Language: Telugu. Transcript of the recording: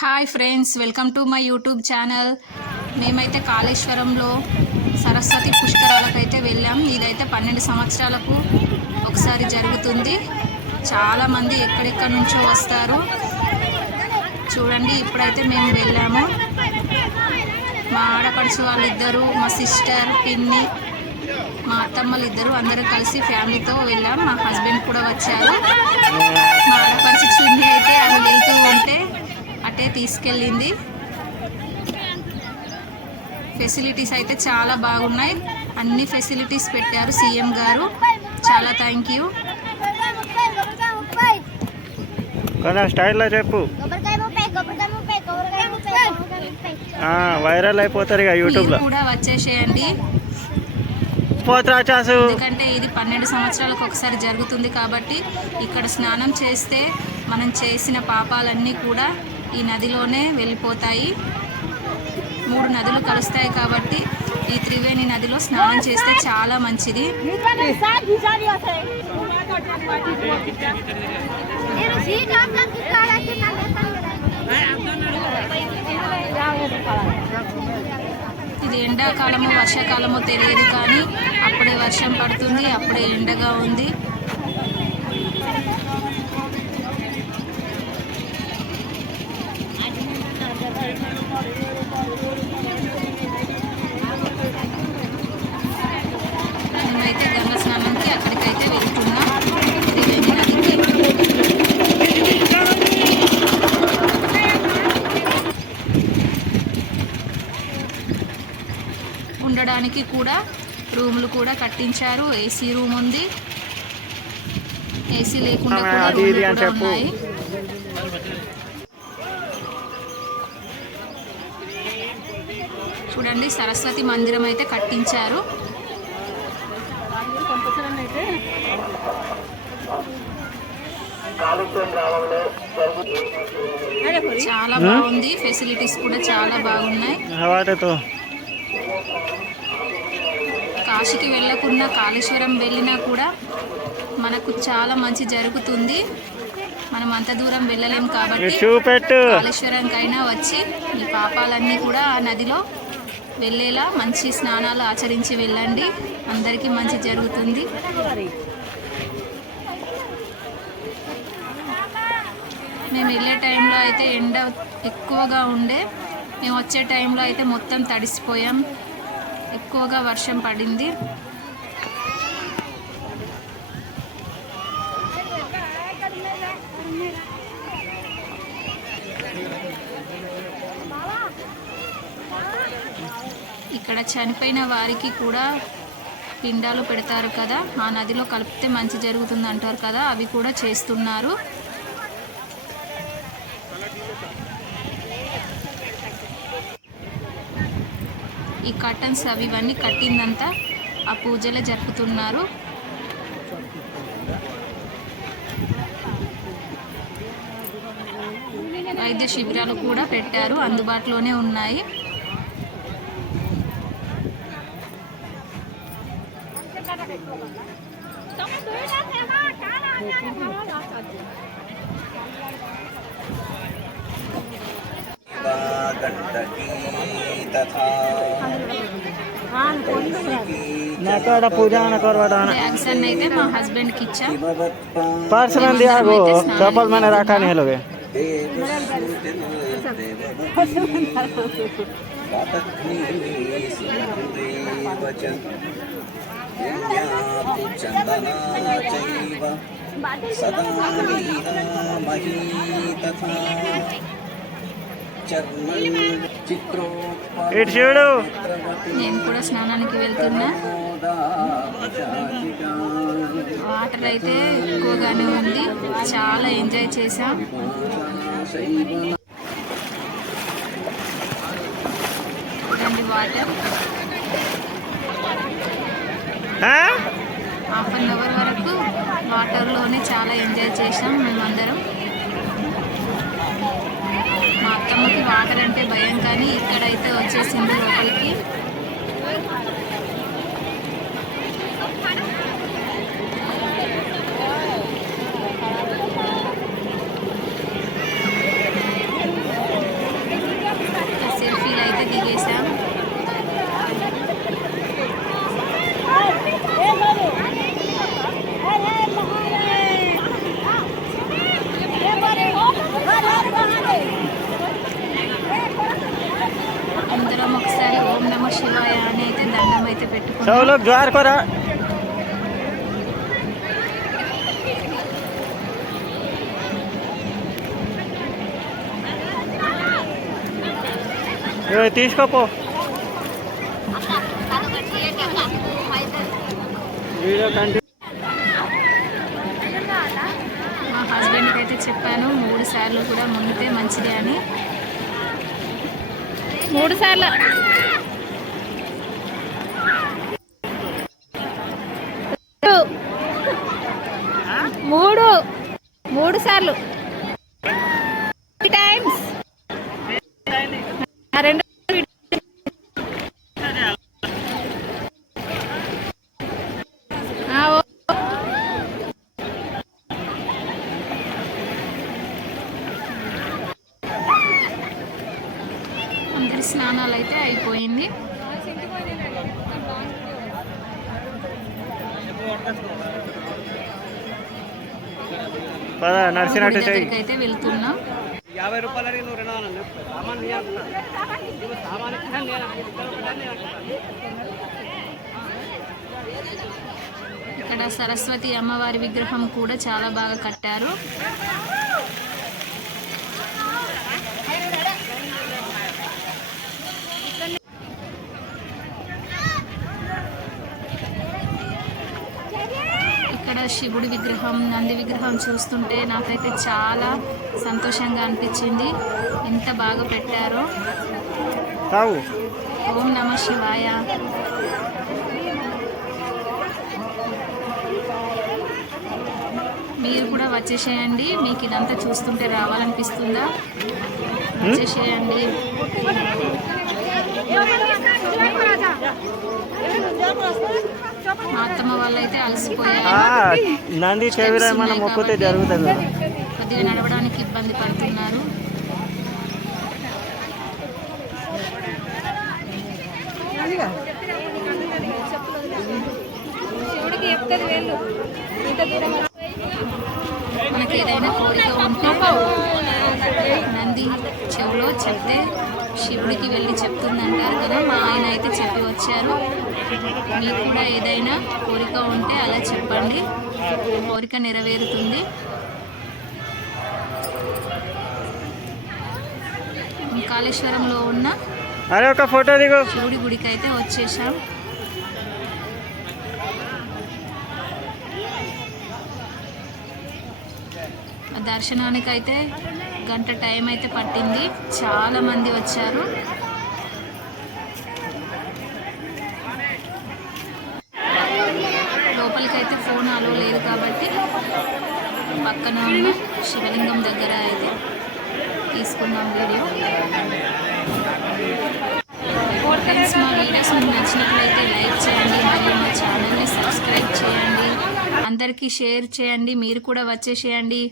Hi friends, welcome to my YouTube channel. మేమైతే కాళేశ్వరంలో సరస్వతి పుష్కరాలకైతే వెళ్ళాం. ఇదైతే 12 సంవత్సరాలకు ఒకసారి జరుగుతుంది. చాలామంది ఎక్కడెక్కడి నుంచో వస్తారు. చూడండి, ఇప్పుడైతే మేము వెళ్ళాము. మా ఆడపడుచు వాళ్ళిద్దరూ, మా సిస్టర్, పిన్ని, మా అత్తమ్మలు ఇద్దరు అందరూ కలిసి ఫ్యామిలీతో వెళ్ళాం. మా హస్బెండ్ కూడా వచ్చారు. మా ఆడపడుచు చున్ని అయితే ఆమె వెళ్తూ ఉంటే అటే తీసుకెళ్ళింది. ఫెసిలిటీస్ అయితే చాలా బాగున్నాయి. అన్ని ఫెసిలిటీస్ పెట్టారు సీఎం గారు. చాలా థ్యాంక్ యూ. స్టైల్లో చెప్పు, వైరల్ అయిపోతారు యూట్యూబ్లో కూడా వచ్చేసేయండి. ఎందుకంటే ఇది 12 సంవత్సరాలకు ఒకసారి జరుగుతుంది కాబట్టి ఇక్కడ స్నానం చేస్తే మనం చేసిన పాపాలన్నీ కూడా ఈ నదిలోనే వెళ్ళిపోతాయి. 3 నదులు కలుస్తాయి కాబట్టి ఈ త్రివేణి నదిలో స్నానం చేస్తే చాలా మంచిది. ఇది ఎండాకాలమో వర్షాకాలమో తెలియదు, కానీ అప్పుడే వర్షం పడుతుంది, అప్పుడే ఎండగా ఉంది. మేమైతే గంగ స్నానంకి అక్కడికైతే వెళ్తున్నాం, త్రివేణి నదికి. ఉండడానికి కూడా రూములు కూడా కట్టించారు. ఏసీ రూమ్ ఉంది, ఏసీ లేకుండా కూడా రూములు కూడా ఉన్నాయి. చూడండి, సరస్వతి మందిరం అయితే కట్టించారు. చాలా బాగుంది. ఫెసిలిటీస్ కూడా చాలా బాగున్నాయి. కాశీకి వెళ్ళకుండా కాళేశ్వరం వెళ్ళినా కూడా మనకు చాలా మంచి జరుగుతుంది. మనం అంత దూరం వెళ్ళలేం కాబట్టి కాళేశ్వరంకైనా వచ్చి ఈ పాపాలన్నీ కూడా ఆ నదిలో వెళ్ళేలా మంచి స్నానాలు ఆచరించి వెళ్ళండి. అందరికీ మంచి జరుగుతుంది. మేము వెళ్ళే టైంలో అయితే ఎండ ఎక్కువగా ఉండే, మేము వచ్చే టైంలో అయితే మొత్తం తడిసిపోయాం. ఎక్కువగా వర్షం పడింది. ఇక్కడ చనిపోయిన వారికి కూడా పిండాలు పెడతారు కదా, ఆ నదిలో కలిపితే మంచి జరుగుతుంది అంటారు కదా, అవి కూడా చేస్తున్నారు. ఈ కర్టన్స్ అవి ఇవన్నీ కట్టిందంతా ఆ పూజలే జరుపుతున్నారు. వైద్య శిబిరాలు కూడా పెట్టారు, అందుబాటులోనే ఉన్నాయి. బ్యాగ్స్ అన్ని అయితే మా హస్బెండ్ కి ఇచ్చా. चप्पल मैंने रखा नहीं लोगे నేను కూడా స్నానానికి వెళ్తున్నా. వాటర్ అయితే ఎక్కువగానే ఉంది, చాలా ఎంజాయ్ చేసాం. చూడండి, వాటర్ హాఫ్ అన్ అవర్ వరకు వాటర్లోనే చాలా ఎంజాయ్ చేసాం మేమందరం. మా అత్తమ్మకి వాటర్ అంటే భయం, కానీ ఇక్కడైతే వచ్చేసింది లోపలికి. सब लोग ज्वार करा తీసుకోపో వీడియో కంటిన్యూ. మా హస్బెండ్కి అయితే చెప్పాను 3 సార్లు కూడా మునిగితే మంచిది అని. 3 సార్లు 3 సార్లు 3 టైమ్స్. రెండు అందరి స్నానాలు అయితే అయిపోయింది. నడిచినట్టు దగ్గరికి అయితే వెళ్తున్నాం. 50 రూపాయలు అడిగి నువ్వు 200 ఇక్కడ సరస్వతి అమ్మవారి విగ్రహం కూడా చాలా బాగా కట్టారు. ఇక్కడ శివుడి విగ్రహం, నంది విగ్రహం చూస్తుంటే నాకైతే చాలా సంతోషంగా అనిపించింది. ఎంత బాగా పెట్టారో. ఓం నమః శివాయ. మీరు కూడా వచ్చేసేయండి. మీకు ఇదంతా చూస్తుంటే రావాలనిపిస్తుందా? వచ్చేసేయండి. మా అత్తమ్మ వాళ్ళు అయితే అలసిపోయారు. నంది చెవిరా మనం మొక్కితే జరుగుతుంది. కొద్దిగా నడవడానికి ఇబ్బంది పడుతున్నారు. మనకి ఏదైనా కోరిక ఉంటే నంది చెవిలో చెప్తే శివుడికి వెళ్ళి చెప్తుందంటారు కదా. మా ఆయన అయితే చెప్పి వచ్చారు. మీకు కూడా ఏదైనా కోరిక ఉంటే అలా చెప్పండి, కోరిక నెరవేరుతుంది. కాళేశ్వరంలో ఉన్న ఒక ఫోటో దిగు. శివుడి గుడికి అయితే వచ్చేసాం. దర్శనానికి అయితే గంట టైం అయితే పట్టింది. చాలా మంది వచ్చారు. లోపలికైతే ఫోన్ అలో లేదు కాబట్టి పక్కన ఉన్న శివలింగం దగ్గర అయితే తీసుకున్నాం వీడియో. ఫ్రెండ్స్, మా వీడియోస్ మీకు నచ్చినట్లయితే లైక్ చేయండి మరియు మా ఛానల్ని సబ్స్క్రైబ్ చేయండి. అందరికీ షేర్ చేయండి. మీరు కూడా వచ్చేసేయండి.